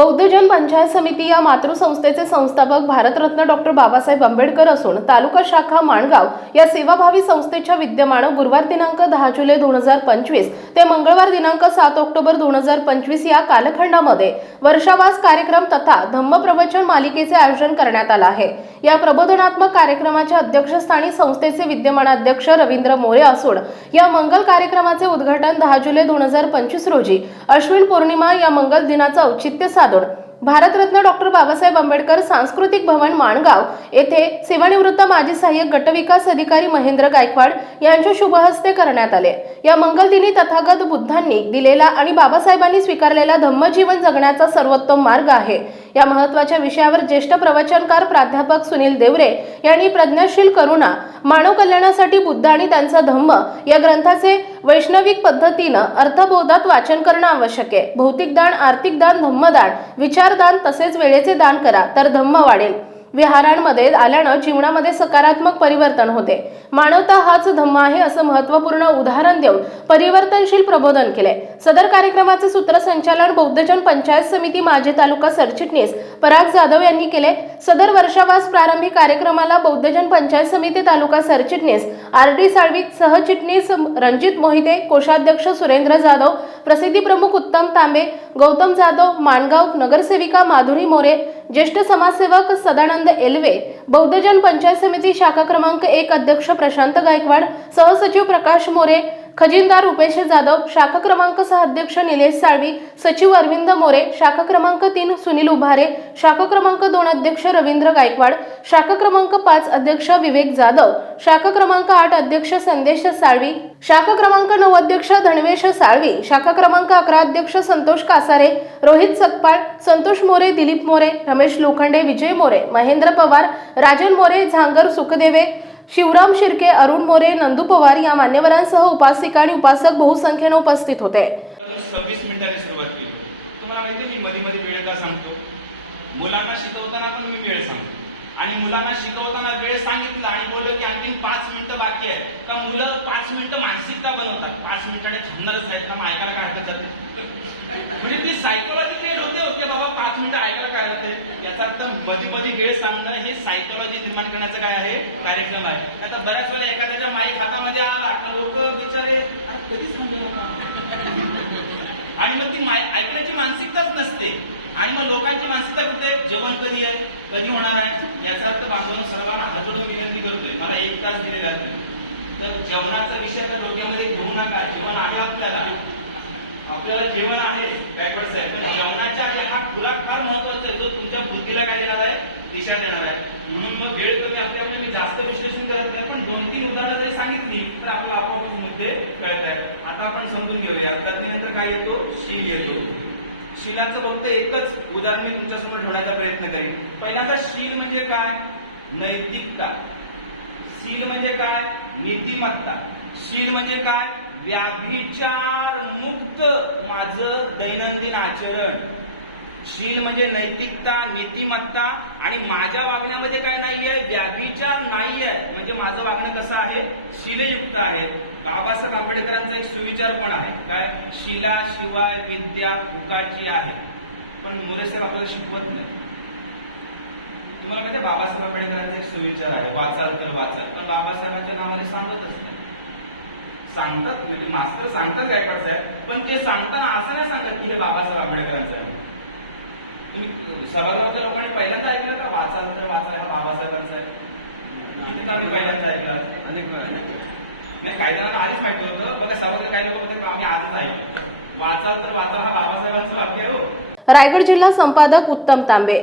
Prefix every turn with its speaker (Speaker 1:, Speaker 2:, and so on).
Speaker 1: बौद्धजन पंचायत समिती या मातृसंस्थेचे संस्थापक भारतरत्न डॉक्टर बाबासाहेब आंबेडकर असून तालुका शाखा माणगाव या सेवाभावी संस्थेच्या विद्यमान गुरुवार दिनांक दहा जुलै दोन हजार पंचवीस ते मंगळवार दिनांक सात ऑक्टोबर दोन हजार पंचवीस या कालखंडामध्ये वर्षावास कार्यक्रम तथा धम्म प्रवचन मालिकेचे आयोजन करण्यात आलं आहे. या प्रबोधनात्मक कार्यक्रमाच्या अध्यक्षस्थानी संस्थेचे विद्यमान अध्यक्ष रवींद्र मोरे असून या मंगल कार्यक्रमाचे उद्घाटन दहा जुलै दोन हजार पंचवीस रोजी अश्विन पौर्णिमा या मंगल दिनाचं औचित्य साधून भारतरत्न डॉक्टर बाबासाहेब आंबेडकर सांस्कृतिक भवन माणगाव येथे सेवानिवृत्त माजी सहाय्यक गटविकास अधिकारी महेंद्र गायकवाड यांच्या शुभहस्ते करण्यात आले. या मंगलदिनी तथागत बुद्धांनी दिलेला आणि बाबासाहेबांनी स्वीकारलेला धम्मजीवन जगण्याचा सर्वोत्तम मार्ग आहे. या महत्त्वाच्या विषयावर ज्येष्ठ प्रवचनकार प्राध्यापक सुनील देवरे यांनी प्रज्ञाशील करुणा मानव कल्याणासाठी बुद्ध आणि त्यांचा धम्म या ग्रंथाचे वैष्णविक पद्धतीनं अर्थबोधात वाचन करणं आवश्यक आहे. भौतिक दान आर्थिक दान धम्मदान विचारदान तसेच वेळेचे दान करा तर धम्म वाढेल. विहारांमध्ये आल्यानं जीवनामध्ये सकारात्मक परिवर्तन होते. मानवता हाच धम्म आहे असं महत्त्वपूर्ण उदाहरण देऊन परिवर्तनशील प्रबोधन केले सदर कार्यक्रमाचे सूत्रसंचालन बौद्धजन पंचायत समिती माजी तालुका सरचिटणीस पराग जाधव यांनी केले सदर वर्षावास प्रारंभी कार्यक्रमाला बौद्धजन पंचायत समिती तालुका सरचिटणीस आर डी साळवीत सहचिटणीस रणजित मोहिते कोषाध्यक्ष सुरेंद्र जाधव प्रसिद्धी प्रमुख उत्तम तांबे गौतम जाधव माणगाव नगरसेविका माधुरी मोरे ज्येष्ठ समाजसेवक सदानंद एलवे बौद्धजन पंचायत समिती शाखा क्रमांक एक अध्यक्ष प्रशांत गायकवाड सहसचिव प्रकाश मोरे खजिनदार रुपेश जाधव शाखा क्रमांक सहा अध्यक्ष निलेश साळवी सचिव अरविंद मोरे शाखा क्रमांक तीन सुनील उभारे शाखा क्रमांक दोन अध्यक्ष रवींद्र गायकवाड शाखा क्रमांक पाच अध्यक्ष विवेक जाधव शाखा क्रमांक आठ अध्यक्ष संदेश साळवी शाखा क्रमांक नऊ अध्यक्ष धनवेश साळवी शाखा क्रमांक अकरा अध्यक्ष संतोष कासारे रोहित सकपाळ संतोष मोरे दिलीप मोरे रमेश लोखंडे विजय मोरे महेंद्र पवार राजन मोरे झांगर सुखदेवे शिवराम शिर्के अरुण मोरे नंदू पवार या मान्यवरांसह उपासिका आणि उपासक बहुसंख्येने उपस्थित होते.
Speaker 2: सव्वीस मिनिटांनी सुरुवात केली. तुम्हाला माहिती आहे मी मध्ये मध्ये वेळ का सांगतो? मुलांना शिकवताना पण मी वेळ सांगतो. आणि मुलांना शिकवताना वेळ सांगितला आणि बोललो की आणखी पाच मिनिटं बाकी आहे का मुलं पाच मिनिटं मानसिकता बनवतात? पाच मिनिटाने थांबणारच आहेत ना मग ऐकायला काय हरकत जाते म्हणजे ती सायकोलॉजी क्रिएट होते ओके बाबा पाच मिनिटं ऐकायला काय होते याचा अर्थमध्ये मध्ये वेळ सांगणं हे सायकोलॉजी निर्माण करण्याचं काय आहे? कार्यक्रम आहे. आता बऱ्याच वेळा एखाद्याच्या माईक हातामध्ये आला लोक बिचारे कधी सांगणार आणि मग ती माय- ऐकण्याची मानसिकताच नसते. आणि मग लोकांची मानसिकता कुठे? जेवण कधी आहे? कधी होणार आहे? याचा अर्थ बांधून सर्वांना हात विनंती करतोय. मला एक तास दिले जाते तर जेवणाचा विषय तर डोक्यामध्ये घेऊ नका. जेवण आहे आपल्याला. आपल्याला जेवण आहे गायकवाड साहेब. पण जेवणाच्या आधी हा खुला फार महत्त्वाचा आहे जो तुमच्या बुद्धीला काय देणार आहे दिशा देणार आहे. म्हणून मग वेळ कमी असल्यामुळे आपल्या मी जास्त विश्लेषण करत नाही पण दोन तीन उदाहरणं जरी सांगितली तर आपला आपोआप मुद्दे कळत आहेत आता आपण समजून घेऊया. तज्ञनंतर काय येतो? शील येतो. शिलाचं फक्त एकच उदाहरण मी तुमच्यासमोर ठेवण्याचा प्रयत्न करीन. पहिल्यांदा शील म्हणजे काय? नैतिकता. शील म्हणजे काय? नीतिमत्ता. शील म्हणजे काय? व्याभिचार मुक्त माझं दैनंदिन आचरण. शील म्हणजे नैतिकता नीतिमत्ता आणि माझ्या वागण्यामध्ये काय नाहीये व्याभिचार नाहीये. म्हणजे माझं वागणं कसं आहे? शीलयुक्त आहे. बाबासाहेब आंबेडकरांचा एक सुविचार पण आहे. काय? शिला शिवाय विद्या फुकाची आहे. पण मोरेसाहेब आपल्याला शिकवत नाही. तुम्हाला माहिती आहे, बाबासाहेब आंबेडकरांचा एक सुविचार आहे. वाचाल तर वाचाल. पण बाबासाहेबांच्या नावाने सांगतच नाही सांगतात? म्हणजे मास्तर सांगतात गायकवाड साहेब. पण ते सांगताना असं नाही सांगत की हे बाबासाहेब आंबेडकरांचं आहे. सभागृहाच्या लोकांनी पहिल्यांदा ऐकलं का वाचाल तर वाचाल हा बाबासाहेबांचा आहे. पहिल्यांदा ऐकलं?
Speaker 3: अनेक
Speaker 2: नाही काही जणांना आधीच माहिती होतं. बघा सभागृह काही लोक म्हणतात आम्ही आजच ऐकलं वाचाल तर हा बाबासाहेबांचं वाक्य हो.
Speaker 1: रायगड जिल्हा संपादक उत्तम तांबे.